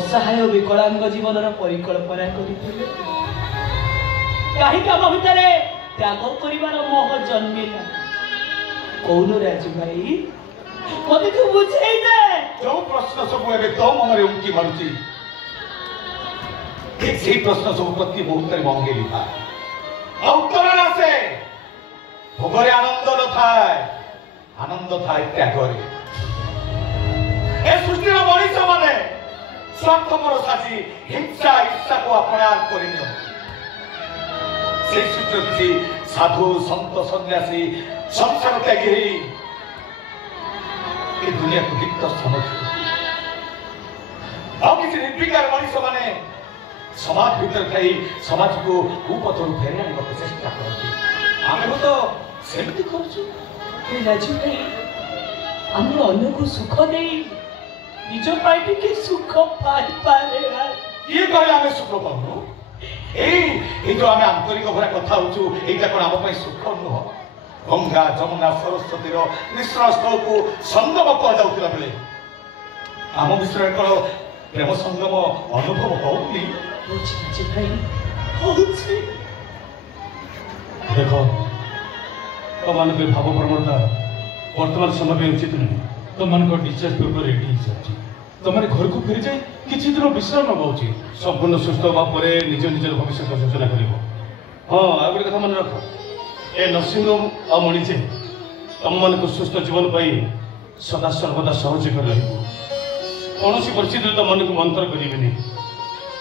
असहाय विकलांग जीवन परिकल्पना करते कहीं आम भितर त्याग कर मोह जन्मिला कौन राजू भाई मत तू बुझे जो प्रश्न सब ए तो मन में उंकी मारुची ठीक से प्रश्न सब प्रति मुहूर्त में मंगे लिखा उत्तर न से भोगरे आनंद न थाए आनंद थाए त्यागरे ए सृष्टि मनीष माने स्वार्थपर साजी हिंसा ईर्षा को अपनार करिनो से सूत्र किसी साधु संत सन्यासी संसार त्यागी ए दुनिया को रिक्त समझ आउ किसी निर्विकार मनीष माने समाज भीतर थी समाज को कुपथर फेरी आने को चेष्टा करती आम तो सेमती कर राजू भाई आम अन्य को सुख दे निज पाई के सुख पाई पारे ये कहले आमे सुख पाउनु एई जो आमे आंतरिक भरा कथा होचु एटा कोन आम पई सुख नुह गंगा जमुना सरस्वती रो मिश्रण स्थल को संगम कह जाउतिला बेले आम विषय को प्रेम संगम अनुभव होउनी होछि भाई होछि देखो तो मान के भाव प्रवणता वर्तमान समय में उचित नहीं तो मन को डिस्चार्ज पेपर रेडी हिसाब तो माने घर को फेरी जाए किछि दिन विश्राम नबाउची संपूर्ण सुस्थ होगा परे निज निजर भविष्य योजना करिवो हां आ गुटे कथा मन रखो ए नर्सिंग होम आ मणि जे तम मन को सुस्थ जीवन पाई सदा सर्वदा सहयोग कर रहिबो कोनोसी परिस्थिति तो मन को मंत्र करिबेनी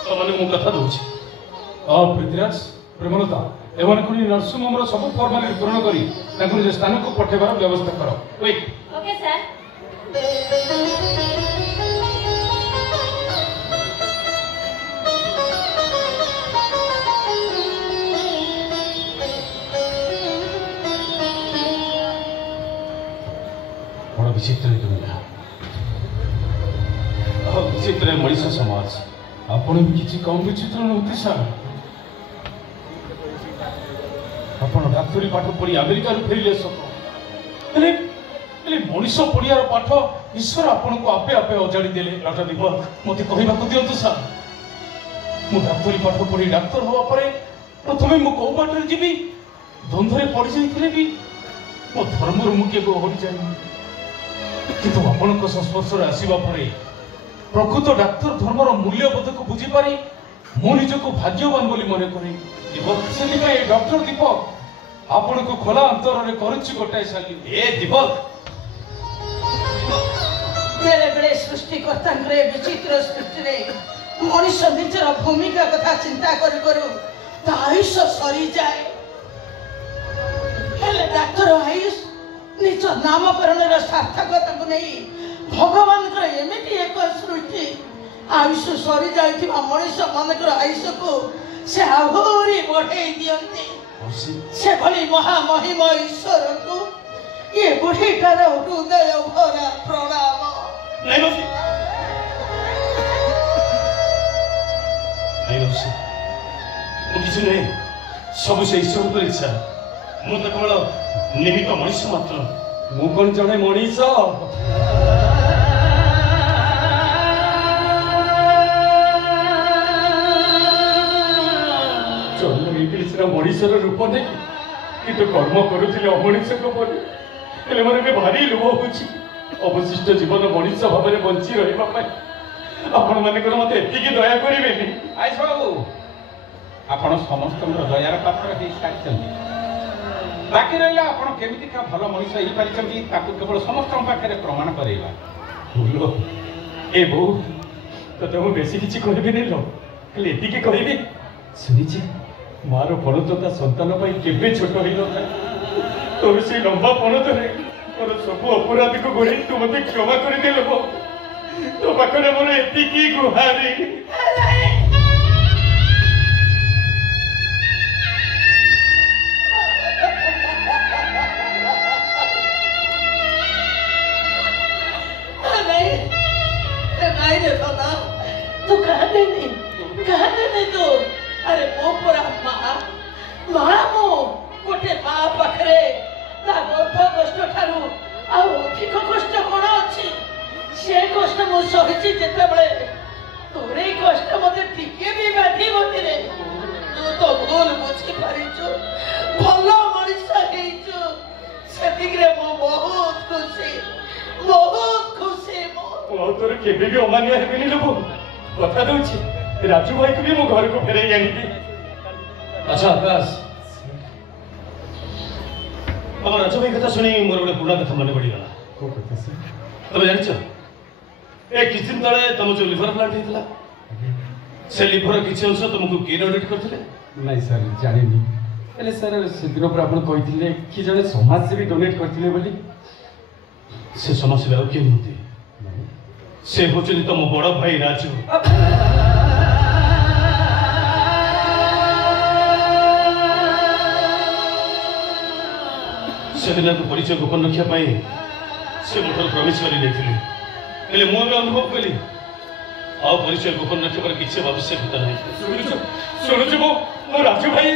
तो मन को कथा दोछि आ पृथ्वीराज प्रेमलता एवं को नर्सिंग होम रो सब फॉर्मालिटी पूर्ण करी ताकु जे स्थान को पठेबार व्यवस्था करो क्विक ओके सर मनीष समाज आपण भी किसी कम विचित्र नुहति सर आपण डाक्तरी पाठ पढ़ी अमेरिका फेरिले सत मनीष पढ़ियार पाठ ईश्वर आपण को आपे आपे अजाड़ी देले डॉक्टर दीपक मते कहबाक दियंतु सर मु डाक्तरी पाठ पढ़ी डाक्तर हवा परे प्रथमे मु को बाटर जीवी द्वंद्वरे पड़ जाइथिले भी मो धर्मरु मु के ओहरी जाई किंतु आपण को संस्पर्श रे आसीबा परे प्रकृत डाक्तर धर्मर मूल्यबोध को बुझी पारे मो निजको भाग्यवान बोली मने करे दीपक से डॉक्टर दीपक आपण को खोला अंतर रे करूची गोटाई साली ए दीपक बेले बेले सृष्टिकर्ता विचित्र सृष्टि रे मनीष निजर भूमिका कथा चिंता करू आयुष सरी जाए हेले डाक्तर आयुष निज नामकरण सार्थकता को नहीं भगवान एमती एक सृष्टि आयुष सरी जाइथिबा मनीष मानकर आयुष को से आहुरी बढ़ाई दियंती से भली महामहिम ईश्वर को ये बुढ़ीटार हृदय भरा प्रणाम नहीं मौसी नहीं मौसी मु किसी नहीं सब से ईश्वर पर इच्छा मु तो केवल निमित्त मनुष्य मात्र मु कौन जड़े मनीष मनीषर रूप नहीं कि कर्म करुले अमनीष को मोर भारी लोभ हो अवशिष्ट जीवन मनीष भाव में बंची रहा आपण मानकर मत एति दया करेंगे आयुष बाबू आपण समस्त दयार पात्र हो सारी बाकी रहा आप केमी भल मनीष हो पारि केवल समस्त पाखे प्रमाण करेगा बोलो ए बो तो मुझे बेसी किसी कहबी लो एति कहबी सुनी मार पणत ता संतान केवे छोट हो तोर से लंबा पणत मोर सब अपराधी को गोड़े तू मत क्षमा कर दे लो तो पाखरे मोर एति गुहारी तू कहने तू अरे मो पुरा माँ मो गोटे माँ पाखरे ता गर्भ कष्ट ठारू अधिक कष्ट कौन अच्छी से कष्ट मु सही जिते तोर कष्ट मत टिके भी बाधी रे तू तो भूल बुझी पारिचु भल मनीष से बहुत खुशी मो तोर केबे भी अमान्य हेबेनी लोक कथा दउछि राजू भाई को भी मो घर को फेरे आनी अच्छा आकाश हम राजू भाई कथा सुनी मोर गोटे पुराना कथा मन पड़गला को कथा से तुम जानछ ए किछ दिन तले तुम जो लिवर प्लांट हेतला से लिवर किछ अंश तुमको के डोनेट करथिले नहीं सर जानिनी एले सर से दिन पर आपण कहिथिले कि जने समाज सेवी डोनेट करथिले बोली से समाज सेवा के नथि से होचली तुम बड़ भाई राजू से दिन को परिचय गोपन रखा से मोटर प्रवेश कर मुझे अनुभव कली आ परिचय गोपन रखा किसी आवश्यकता नहीं शुणुचु मो राजू भाई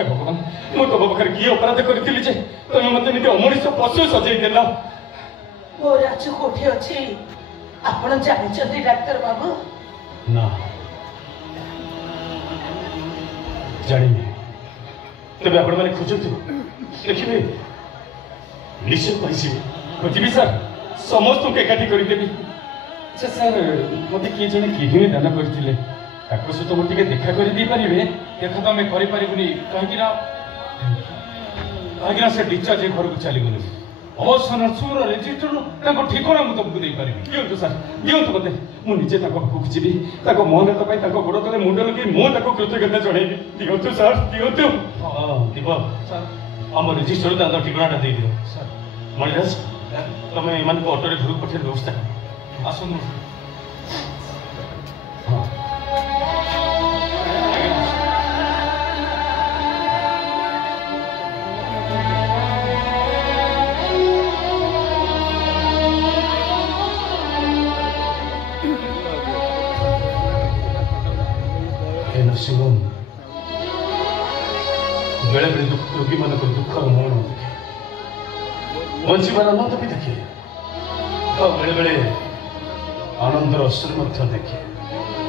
भगवान मु तुम पाखे किए अपराध करी तुम मत अमरीश पशु सजाई देल मो राजू कोठी अच्छी आपण जानते डाक्तर बाबू ना जानी तेज आपण मैंने खोजतु देखिए निश्चय पाइबे खोजी सर समस्त को एकाठी करदेवी अच्छा सर मत किए जड़े किडनी दान करते सहित मुझे देखा कर दे पारे देखा तो आम करें कहीं से डिस्चार्ज घर को चलीगलु अवश्य नर्सर रेजिस्टर ठिकाना मुझे तुमको नहीं पारि दिंतु सर दिंतु मत मुझे पाखक जी मन हाथ गोड़ तले मुंड लगे मुझे कृतज्ञता जनइबी दिंतु सर दिंतु दीपक सर आम रेजिस्टर ठिकाना दे दियो सर मणिराज तुम एम अटोरे घर पठे व्यवस्था आसन ଏ ନର୍ସିଂହୋମ୍ ବେଳେବେଳେ ରୋଗୀମାନଙ୍କର ଦୁଃଖର ମରଣ ଦେଖେ, ବଞ୍ଚିବାର ଆନନ୍ଦ ବି ଦେଖେ, ଆଉ ବେଳେବେଳେ ଆନନ୍ଦର ଅଶ୍ରୁ ମଧ୍ୟ ଦେଖେ।